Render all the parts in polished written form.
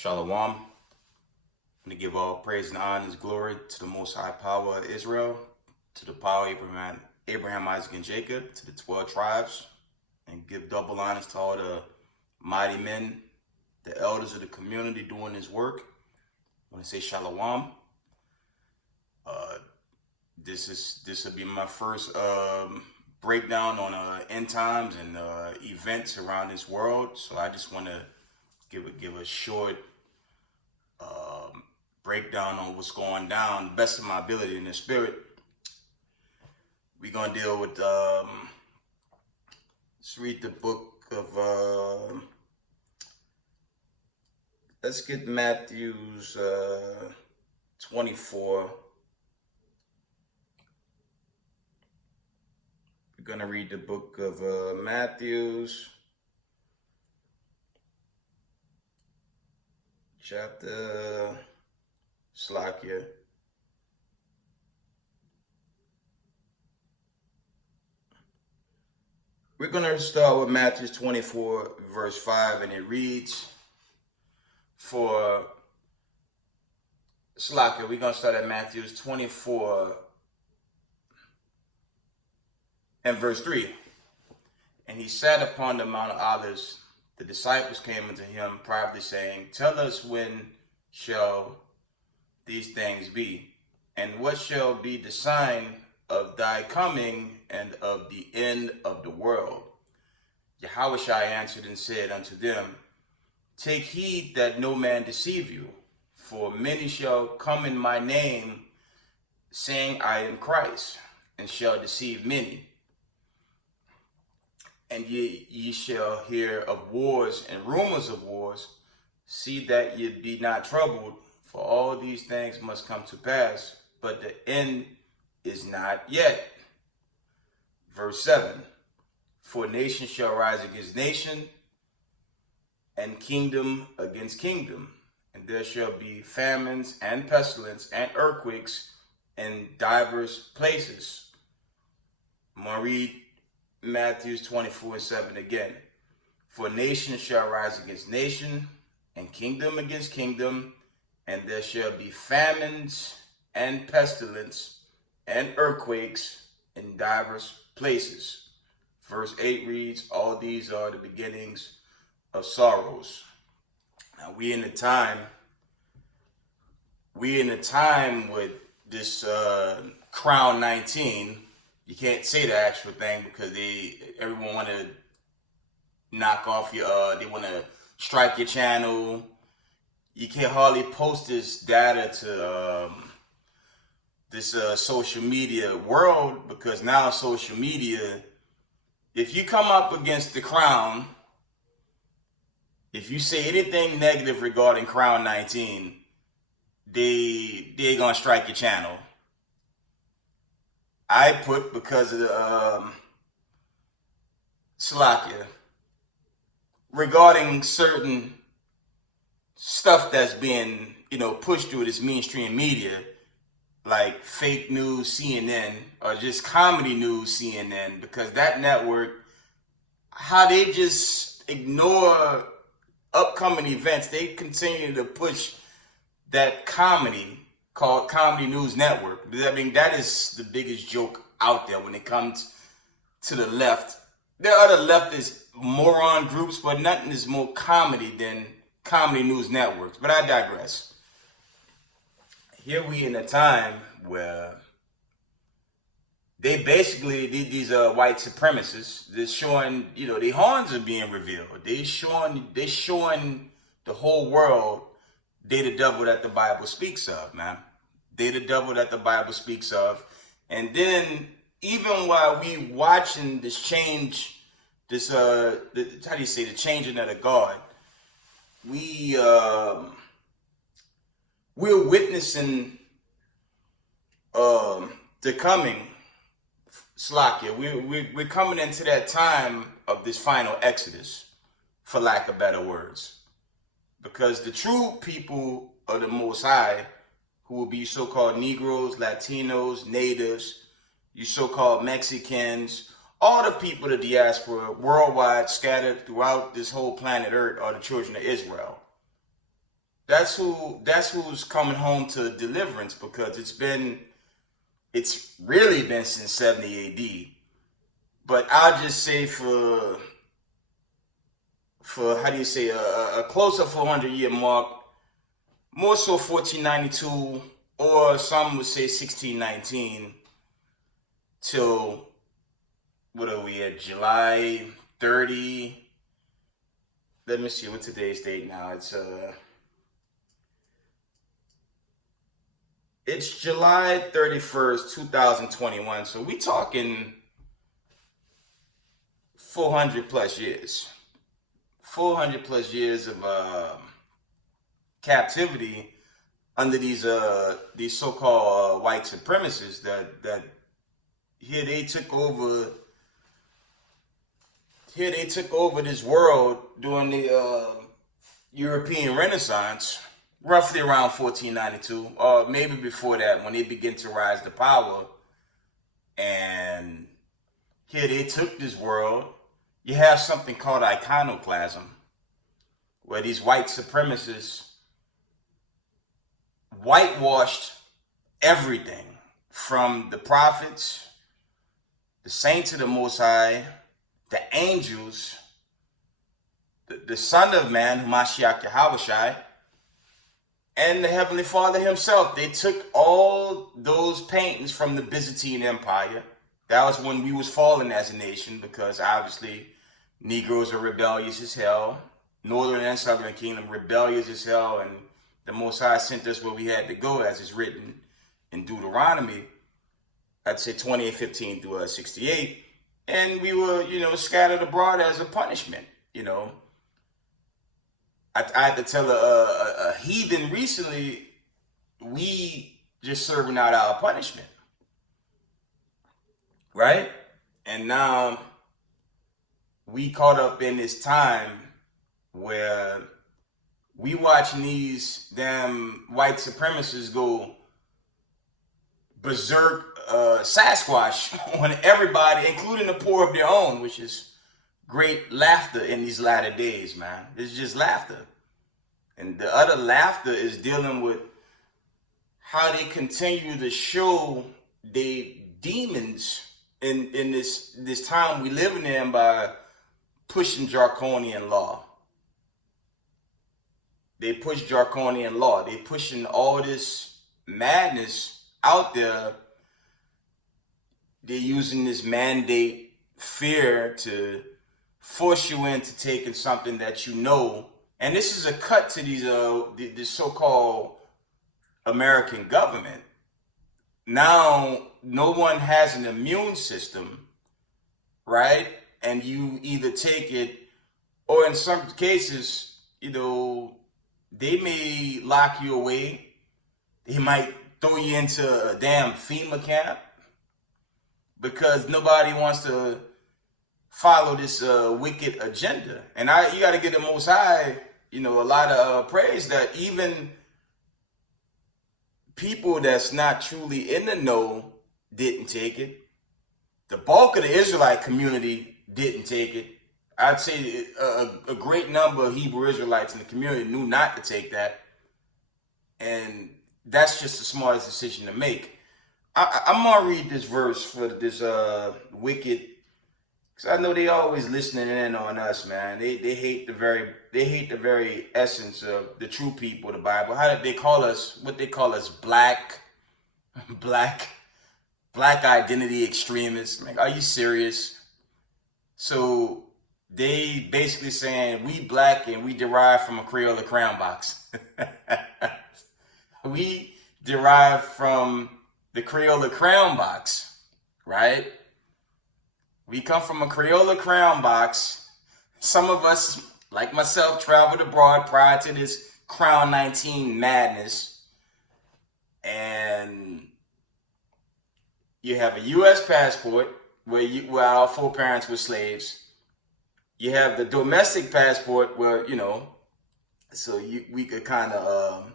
Shalom. I'm going to give all praise and honor and glory to the Most High Power of Israel, to the power of Abraham, Isaac, and Jacob, to the 12 tribes, and give double honors to all the mighty men, the elders of the community doing this work. I want to say Shalom. This will be my first breakdown on end times and events around this world. So I just want to give a short breakdown on what's going down, the best of my ability in the spirit. We're gonna deal with let's read the book of let's get Matthew's 24. We're gonna read the book of Matthew's chapter Slakia. We're going to start with Matthew 24, verse 5, and it reads, for Slakia, we're going to start at Matthew 24 and verse 3. And he sat upon the Mount of Olives. The disciples came unto him privately, saying, tell us when shall these things be, and what shall be the sign of thy coming and of the end of the world? Yahushua answered and said unto them, take heed that no man deceive you, for many shall come in my name, saying, I am Christ, and shall deceive many. And ye shall hear of wars and rumors of wars. See that ye be not troubled, for all these things must come to pass, but the end is not yet. Verse 7, for nation shall rise against nation, and kingdom against kingdom, and there shall be famines and pestilence and earthquakes in divers places. I'm going to read Matthew 24 and 7 again. For nation shall rise against nation, and kingdom against kingdom, and there shall be famines and pestilence and earthquakes in divers places. Verse 8 reads, all these are the beginnings of sorrows. Now we in the time with this Crown 19. You can't say the actual thing because everyone want to knock off your, they want to strike your channel. You can't hardly post this data to this social media world, because now social media, if you come up against the Crown, if you say anything negative regarding Crown 19, they're gonna strike your channel. I put, because of the Slakia, regarding certain stuff that's being, pushed through this mainstream media, like fake news CNN or just comedy news CNN, because that network, how they just ignore upcoming events, they continue to push that comedy called Comedy News Network. I mean, that is the biggest joke out there when it comes to the left. There are other leftist moron groups, but nothing is more comedy than Comedy News Networks. But I digress. Here we in a time where they basically, these white supremacists, they're showing, their horns are being revealed. They're showing the whole world they the devil that the Bible speaks of, man. They the devil that the Bible speaks of. And then even while we watching this change, this how do you say, the changing of the guard, we're witnessing the coming Slakia. We're coming into that time of this final exodus, for lack of better words. Because the true people of the Most High, who will be so-called Negroes, Latinos, natives, you so-called Mexicans, all the people of the diaspora worldwide scattered throughout this whole planet Earth, are the children of Israel. That's who's coming home to deliverance, because it's really been since 70 AD. But I'll just say for how do you say a closer 400-year mark, more so 1492, or some would say 1619 till, what are we at, July 30? Let me see what today's date now. It's July 31st, 2021. So we talking 400 plus years. 400 plus years of captivity under these so-called white supremacists that here they took over this world during the European Renaissance, roughly around 1492, or maybe before that, when they begin to rise to power. And here they took this world. You have something called iconoclasm, where these white supremacists whitewashed everything from the prophets, the saints of the Most High, the angels, the Son of Man, Mashiach Yahushai, and the Heavenly Father himself. They took all those paintings from the Byzantine Empire. That was when we was falling as a nation, because obviously Negroes are rebellious as hell. Northern and Southern Kingdom rebellious as hell, and the Most High sent us where we had to go, as is written in Deuteronomy, I'd say 28:15 through 68. And we were, scattered abroad as a punishment. I had to tell a heathen recently, we just serving out our punishment, right? And now we caught up in this time where we watching these damn white supremacists go berserk Sasquatch on everybody, including the poor of their own, which is great laughter in these latter days, man. It's just laughter. And the other laughter is dealing with how they continue to show they demons in this time we living in by pushing draconian law. They push draconian law. They pushing all this madness out there. They're using this mandate fear to force you into taking something that you know. And this is a cut to this so-called American government. Now, no one has an immune system, right? And you either take it, or in some cases, they may lock you away. They might throw you into a damn FEMA camp, because nobody wants to follow this wicked agenda. And you got to give the Most High, a lot of praise that even people that's not truly in the know didn't take it. The bulk of the Israelite community didn't take it. I'd say a great number of Hebrew Israelites in the community knew not to take that. And that's just the smartest decision to make. I'm going to read this verse for this wicked, because I know they always listening in on us, man. They hate the very essence of the true people, the Bible. How did they call us? What they call us? Black identity extremists. Like, are you serious? So they basically saying we black and we derive from a Crayola crown box. We derive from the Crayola crown box, right? We come from a Crayola crown box. Some of us, like myself, traveled abroad prior to this Crown 19 madness. And you have a U.S. passport where our foreparents were slaves. You have the domestic passport where, we could kind of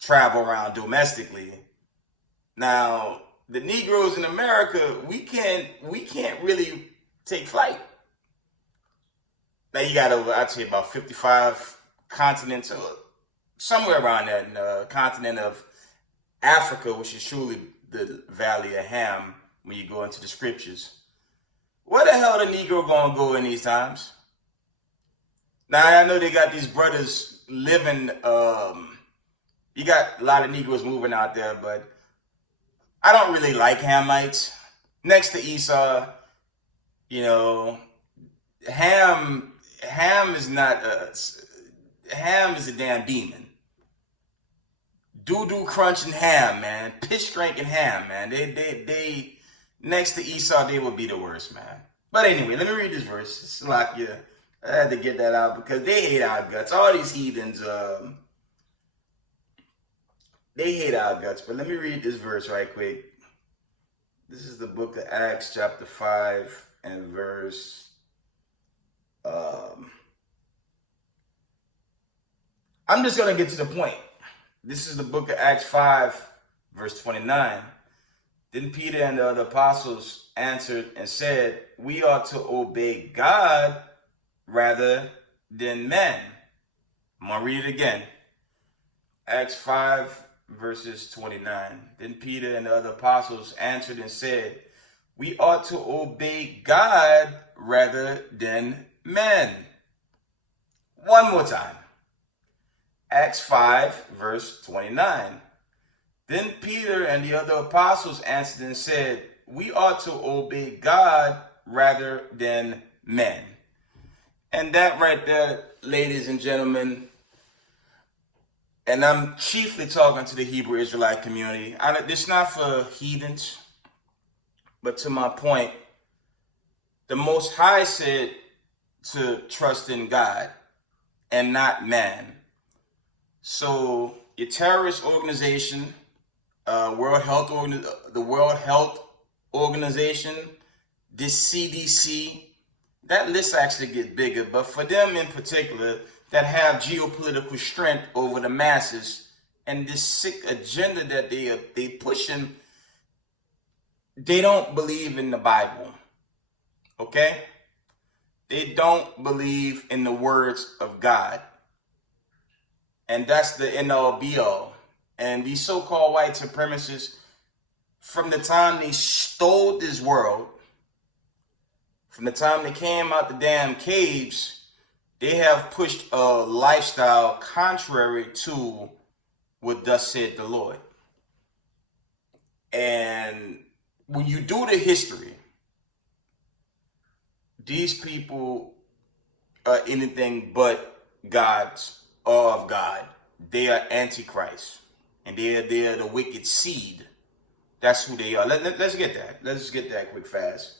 travel around domestically. Now, the Negroes in America, we can't really take flight. Now you got over, I'd say, about 55 continents, or somewhere around that in the continent of Africa, which is truly the Valley of Ham when you go into the scriptures. Where the hell the Negro gonna go in these times? Now I know they got these brothers living. You got a lot of Negroes moving out there, but I don't really like Hamites. Next to Esau, you know, Ham is not Ham is a damn demon. Doo-doo crunching Ham, man. Pitch cranking Ham, man. They next to Esau, they would be the worst, man. But anyway, let me read this verse. It's like, yeah, I had to get that out because they hate our guts. All these heathens, they hate our guts. But let me read this verse right quick. This is the book of Acts, chapter 5, and verse. I'm just going to get to the point. This is the book of Acts 5, verse 29. Then Peter and the other apostles answered and said, we ought to obey God rather than men. I'm going to read it again. Acts 5, verses 29. Then Peter and the other apostles answered and said, we ought to obey God rather than men. One more time. Acts 5, verse 29. Then Peter and the other apostles answered and said, we ought to obey God rather than men. And that right there, ladies and gentlemen, and I'm chiefly talking to the Hebrew Israelite community. It's not for heathens, but to my point, the Most High said to trust in God and not man. So your terrorist organization, the World Health Organization, this CDC, that list actually gets bigger. But for them in particular, that have geopolitical strength over the masses and this sick agenda that they pushing, they don't believe in the Bible. Okay? They don't believe in the words of God. And that's the end all be all. And these so-called white supremacists, from the time they stole this world, from the time they came out the damn caves, they have pushed a lifestyle contrary to what thus said the Lord. And when you do the history, these people are anything but gods or of God. They are antichrist. And they are the wicked seed. That's who they are. Let's get that. Let's get that quick fast.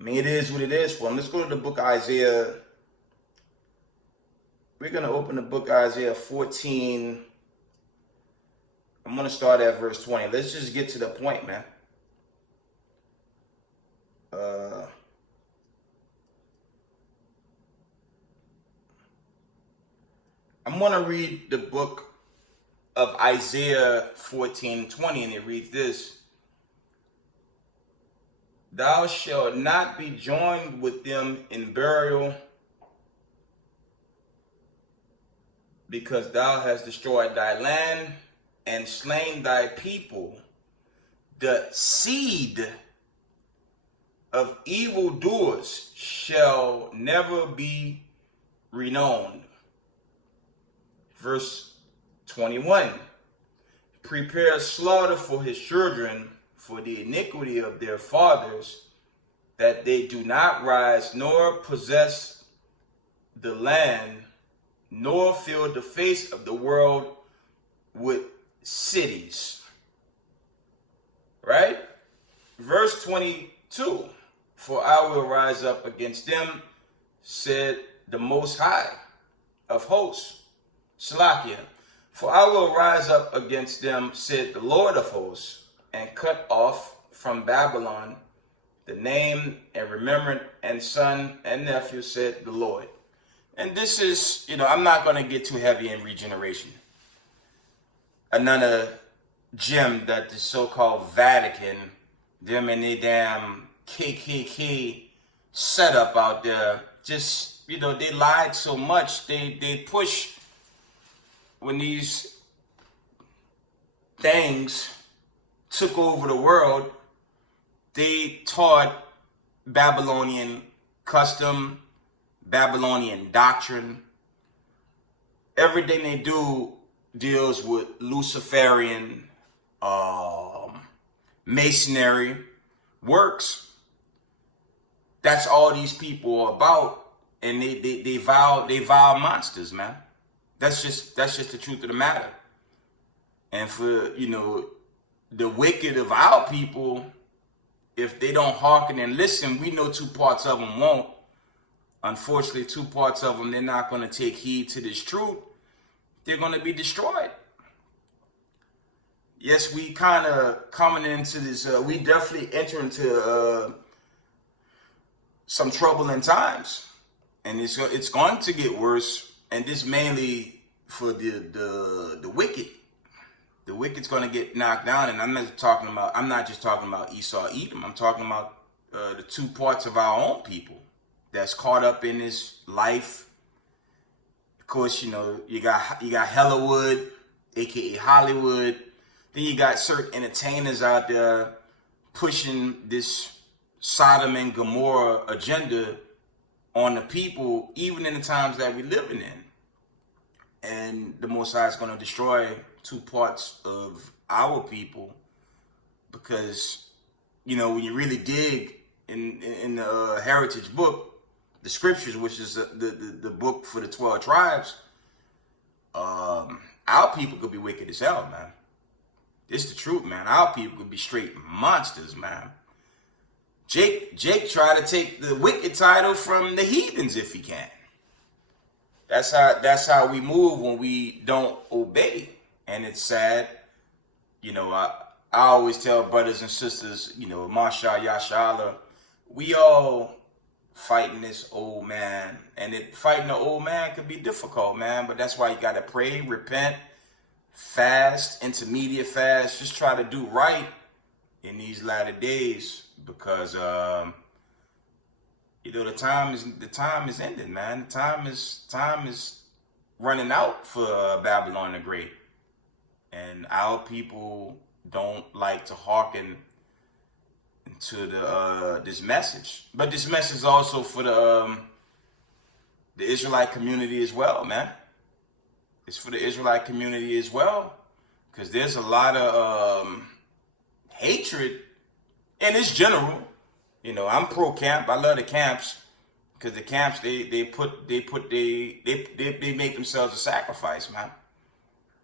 I mean, it is what it is for them. Let's go to the book of Isaiah. We're going to open the book of Isaiah 14. I'm going to start at verse 20. Let's just get to the point, man. I'm going to read the book of Isaiah 14:20, and it reads this. Thou shalt not be joined with them in burial, because thou hast destroyed thy land and slain thy people. The seed of evildoers shall never be renowned. Verse 21. Prepare slaughter for his children, for the iniquity of their fathers, that they do not rise nor possess the land, nor fill the face of the world with cities. Right? Verse 22. For I will rise up against them, said the Most High of hosts. Slakia. For I will rise up against them, said the Lord of hosts, and cut off from Babylon the name and remembrance and son and nephew, said the Lord. And this is, I'm not going to get too heavy in regeneration. Another gem that the so-called Vatican, them and their damn KKK setup out there, just, they lied so much. They push when these things took over the world. They taught Babylonian custom, Babylonian doctrine. Everything they do deals with Luciferian masonry works. That's all these people are about, and they vile monsters, man. That's just the truth of the matter. And for the wicked of our people, if they don't hearken and listen, we know 2 parts of them won't. Unfortunately, 2 parts of them, they're not going to take heed to this truth. They're going to be destroyed. Yes, we kind of coming into this, we definitely enter into some troubling times. And it's going to get worse. And this mainly for the wicked. The wicked's going to get knocked down. And I'm not just talking about Esau, Edom. I'm talking about the 2 parts of our own people that's caught up in this life. Of course, you got Hollywood, aka Hollywood. Then you got certain entertainers out there pushing this Sodom and Gomorrah agenda on the people, even in the times that we're living in. And the Most High is going to destroy 2 parts of our people, because when you really dig in the heritage book, the scriptures, which is the book for the 12 tribes, our people could be wicked as hell, man. It's the truth, man. Our people could be straight monsters, man. Jake tried to take the wicked title from the heathens if he can. That's how we move when we don't obey. And it's sad. I always tell brothers and sisters, Masha Yashala, we all fighting this old man. And fighting the old man could be difficult, man. But that's why you got to pray, repent, fast, intermediate fast. Just try to do right in these latter days, because the time is ending, man. Time is running out for Babylon the Great, and our people don't like to hearken to this message. But this message is also for the Israelite community as well, man. It's for the Israelite community as well, because there's a lot of hatred, and it's general. I'm pro camp. I love the camps, because the camps they make themselves a sacrifice, man.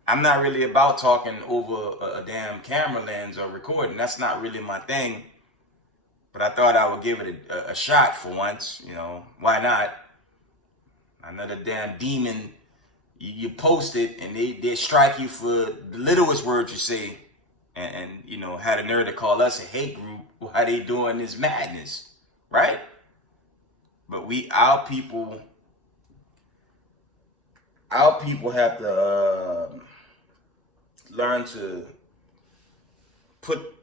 I'm not really about talking over a damn camera lens or recording. That's not really my thing. But I thought I would give it a shot for once. Why not? Another damn demon. You post it and they strike you for the littlest word you say, and had a nerve to call us a hate group while they doing this madness, right? But our people have to learn to put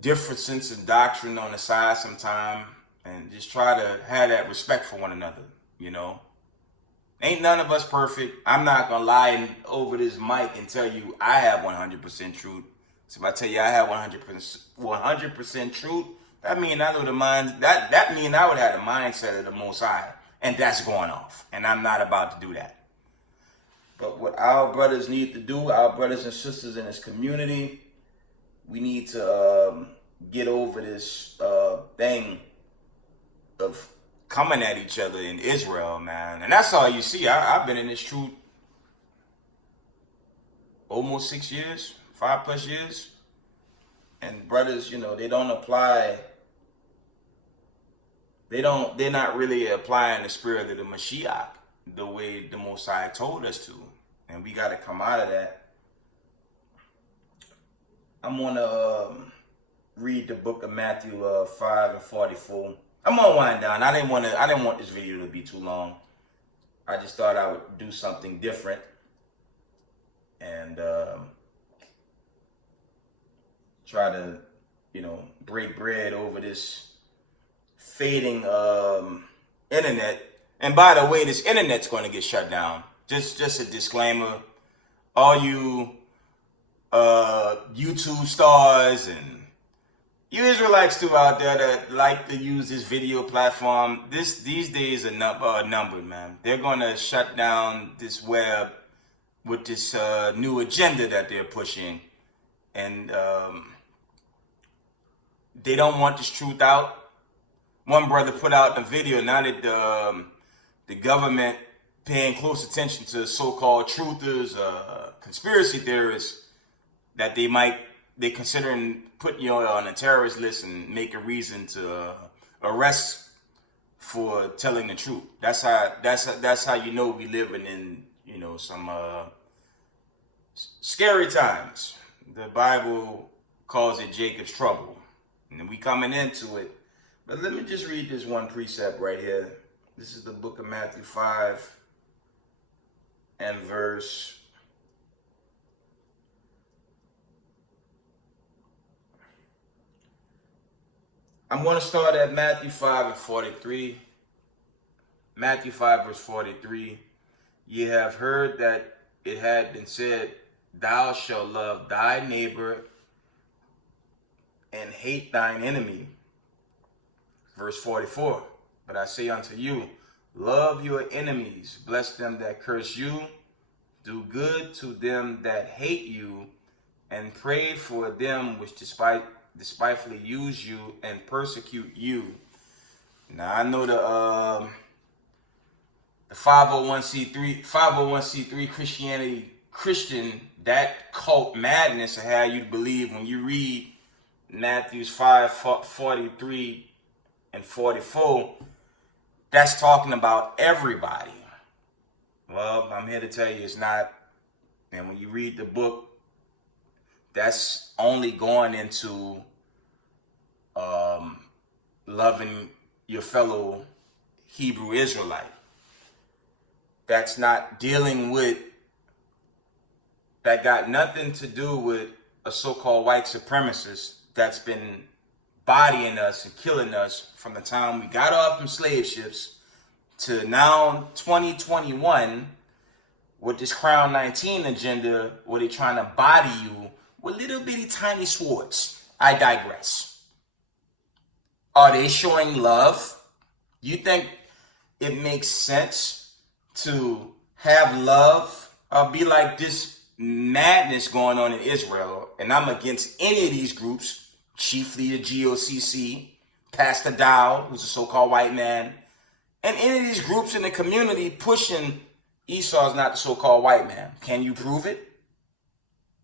differences in doctrine on the side sometime, and just try to have that respect for one another. Ain't none of us perfect. I'm not gonna lie over this mic and tell you I have 100% truth. So if I tell you I have 100% truth, that mean I know the mind. That mean I would have the mindset of the Most High, and that's going off. And I'm not about to do that. But what our brothers need to do, our brothers and sisters in this community, we need to get over this thing of coming at each other in Israel, man. And that's all you see. I've been in this truth almost 6 years, 5+ years. And brothers, they don't apply. They're not really applying the spirit of the Mashiach the way the Most High told us to. And we got to come out of that. I'm going to read the book of Matthew 5:44. I'm gonna wind down. I didn't want this video to be too long. I just thought I would do something different and try to, break bread over this fading internet And by the way, this internet's going to get shut down. Just a disclaimer. All you YouTube stars and you Israelites too out there that like to use this video platform, these days are numbered, man. They're going to shut down this web with this new agenda that they're pushing. And they don't want this truth out. One brother put out a video now that the government paying close attention to so-called truthers, conspiracy theorists, that they're considering putting you on a terrorist list and make a reason to arrest for telling the truth. That's how you know we living in some scary times. The Bible calls it Jacob's trouble, and we coming into it. But let me just read this one precept right here. This is the book of Matthew 5 and verse 43. Matthew 5 verse 43. Ye have heard that it had been said, thou shalt love thy neighbor and hate thine enemy. Verse 44. But I say unto you, love your enemies, bless them that curse you, do good to them that hate you, and pray for them which despitefully use you and persecute you. Now I know the 501c3 Christian, that cult madness will have you to believe when you read Matthew 5:43 and 44, that's talking about everybody. Well, I'm here to tell you it's not. And when you read the book, that's only going into loving your fellow Hebrew Israelite. That's not dealing with, that got nothing to do with a so-called white supremacist that's been bodying us and killing us from the time we got off from slave ships to now 2021 with this Crown 19 agenda where they're trying to body you with little bitty tiny swords. I digress. Are they showing love? You think it makes sense to have love or be like this madness going on in Israel? And I'm against any of these groups, chiefly the GOCC, Pastor Dow, who's a so-called white man, and any of these groups in the community pushing Esau's not the so-called white man. Can you prove it?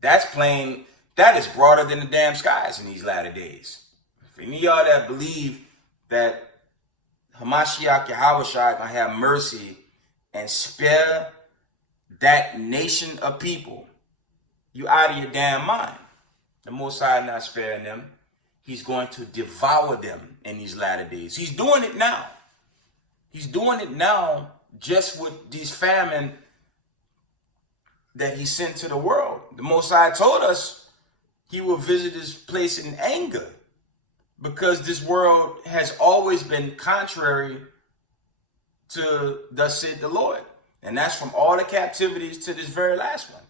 That's plain. That is broader than the damn skies in these latter days. For any of y'all that believe that Hamashiach Yahushua gonna have mercy and spare that nation of people, you out of your damn mind. The Most High not sparing them. He's going to devour them in these latter days. He's doing it now. He's doing it now just with these famine that he sent to the world. The Most High told us he will visit this place in anger because this world has always been contrary to thus said the Lord. And that's from all the captivities to this very last one.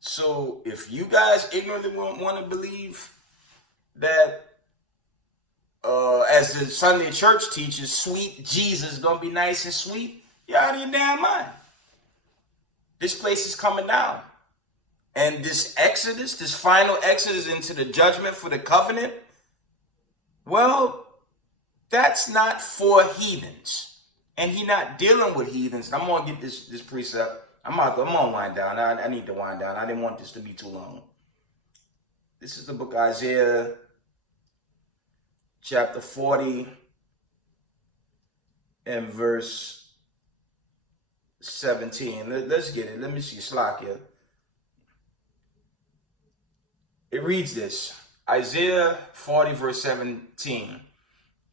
So if you guys ignorantly want to believe that, as the Sunday church teaches, sweet Jesus is going to be nice and sweet, you're out of your damn mind. This place is coming down. And this exodus, this final exodus into the judgment for the covenant, well, that's not for heathens. And he not dealing with heathens. I'm going to get this precept. I'm going to wind down. I need to wind down. I didn't want this to be too long. This is the book of Isaiah, chapter 40 and verse 17. Let's get it. Let me see. Slack here. It reads this. Isaiah 40 verse 17.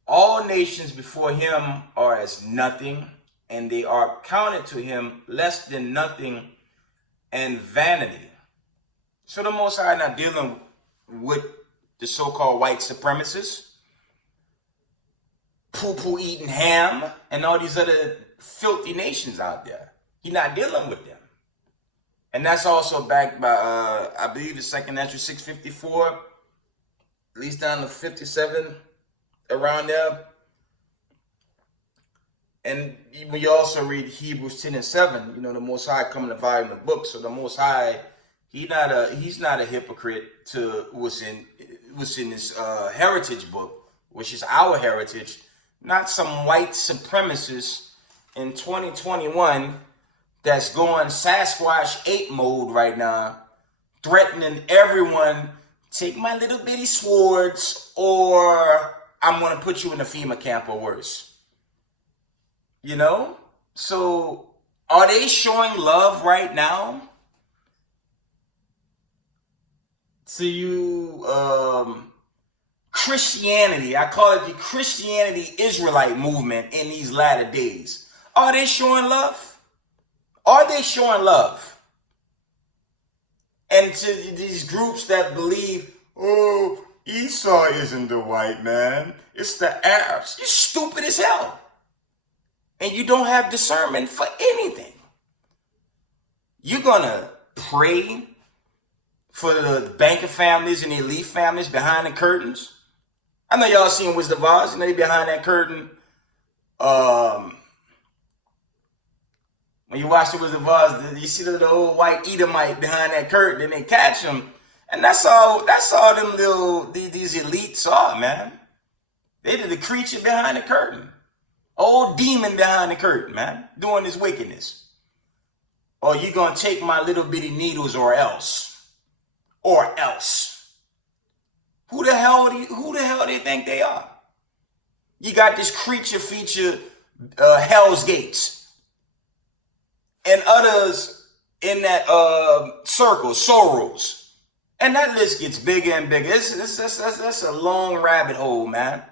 All nations before him are as nothing, and they are counted to him less than nothing and vanity. So the Most High not dealing with the so-called white supremacists, poo-poo eating ham, and all these other filthy nations out there. He's not dealing with them. And that's also backed by, I believe, the Second Ezra 6:54, at least down to 57, around there. And when you also read Hebrews 10:7, the Most High coming to volume the book. So the Most High, he's not a hypocrite to what's in this heritage book, which is our heritage, not some white supremacist in 2021 that's going Sasquatch ape mode right now, threatening everyone, take my little bitty swords or I'm going to put you in a FEMA camp or worse. So are they showing love right now to you? Christianity, I call it the Christianity Israelite movement in these latter days. Are they showing love? Are they showing love? And to these groups that believe, oh, Esau isn't the white man, it's the Arabs. You're stupid as hell. And you don't have discernment for anything. You're going to pray for the banker families and the elite families behind the curtains. I know y'all seen Wizard of Oz, they behind that curtain. When you watch the Wizard of Oz, you see the old white Edomite behind that curtain, and they catch him. And that's all them these elites are, man. They the creature behind the curtain. Old demon behind the curtain, man, doing his wickedness. Or you gonna take my little bitty needles or else. Or else. Who the hell do they think they are? You got this creature feature, Hell's Gates. And others in that circle, Soros. And that list gets bigger and bigger. That's a long rabbit hole, man.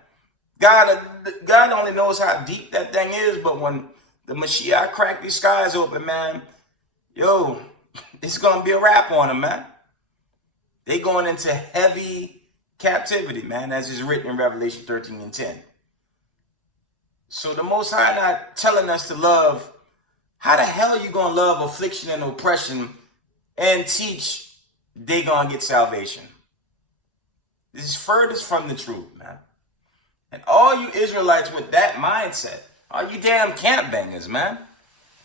God only knows how deep that thing is, but when the Mashiach crack these skies open, man, it's going to be a wrap on them, man. They going into heavy captivity, man, as is written in Revelation 13:10. So the Most High not telling us to love. How the hell you going to love affliction and oppression and teach they going to get salvation? This is furthest from the truth, man. And all you Israelites with that mindset, all you damn camp bangers, man.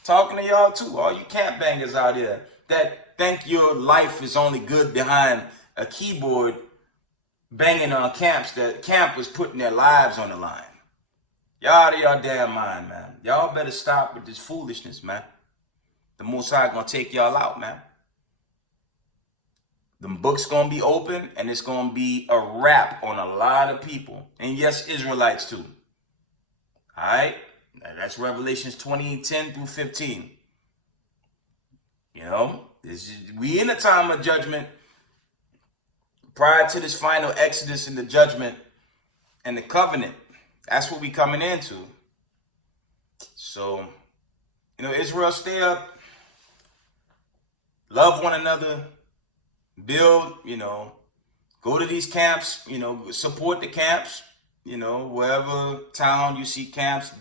Talking to y'all too, all you camp bangers out there that think your life is only good behind a keyboard banging on camps that campers putting their lives on the line. Y'all out of your damn mind, man. Y'all better stop with this foolishness, man. The Most High gonna take y'all out, man. The book's going to be open, and it's going to be a wrap on a lot of people. And yes, Israelites too. All right? That's Revelations 20:10-15. We in a time of judgment prior to this final exodus and the judgment and the covenant. That's what we coming into. So, Israel, stay up. Love one another. Build, go to these camps, support the camps, wherever town you see camps,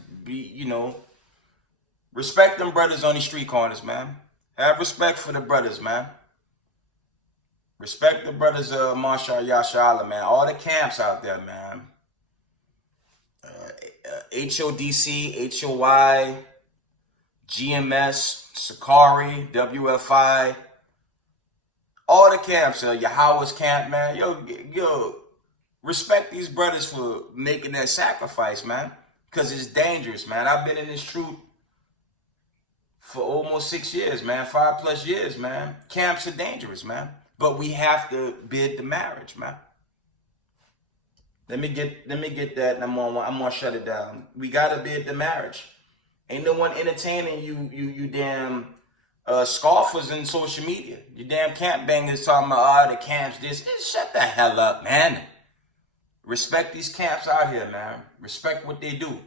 respect them brothers on these street corners, man. Have respect for the brothers, man. Respect the brothers of Marshall Yashala, man. All the camps out there, man. HODC, HOY, GMS, Sakari, WFI. All the camps, Yahweh's camp, man. Yo, respect these brothers for making that sacrifice, man. Because it's dangerous, man. I've been in this truth for almost 6 years, man. 5+ years, man. Camps are dangerous, man. But we have to bid the marriage, man. Let me get that, and I'm gonna shut it down. We gotta bid the marriage. Ain't no one entertaining you damn scoffers in social media. You damn camp bangers talking about the camps this. Shut the hell up, man. Respect these camps out here, man. Respect what they do.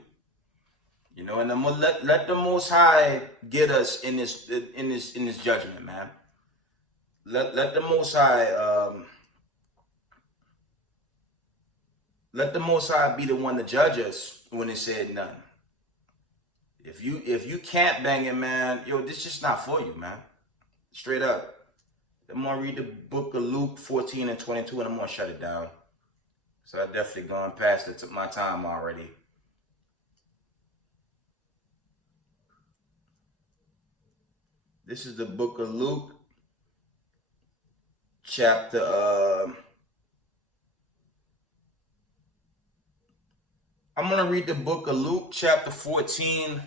And then let the Most High get us in this judgment, man. Let the Most High let the Most High be the one to judge us when it's said and done. If you can't bang it, man, yo, this just not for you, man. Straight up. I'm gonna read the book of Luke 14 and 22, and I'm gonna shut it down. So I definitely gone past it, took my time already. This is the book of Luke, chapter. I'm gonna read the book of Luke, chapter 14,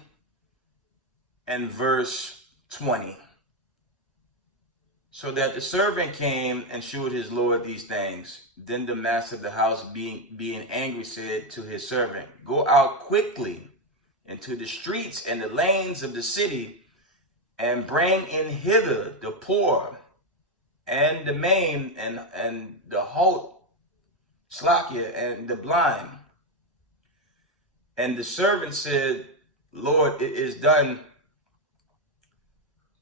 and verse 20. So that the servant came and shewed his lord these things. Then the master of the house, being angry, said to his servant, Go out quickly into the streets and the lanes of the city, and bring in hither the poor, and the maimed, and the halt, slakia, and the blind. And the servant said, Lord, it is done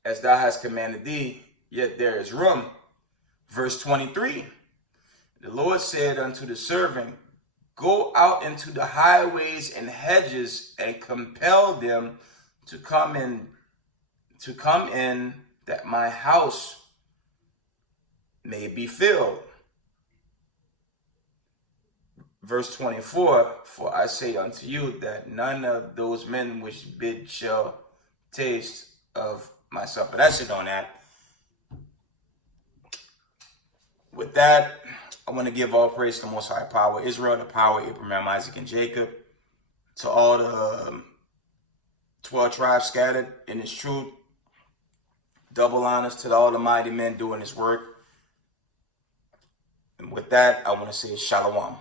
as thou hast commanded thee, yet there is room. Verse 23, the Lord said unto the servant, Go out into the highways and hedges, and compel them to come in, that my house may be filled. Verse 24, For I say unto you that none of those men which bid shall taste of my supper. That's it on that. With that, I want to give all praise to the Most High Power, Israel, the power, Abraham, Isaac, and Jacob, to all the 12 tribes scattered in this truth. Double honors to all the mighty men doing this work. And with that, I want to say shalom.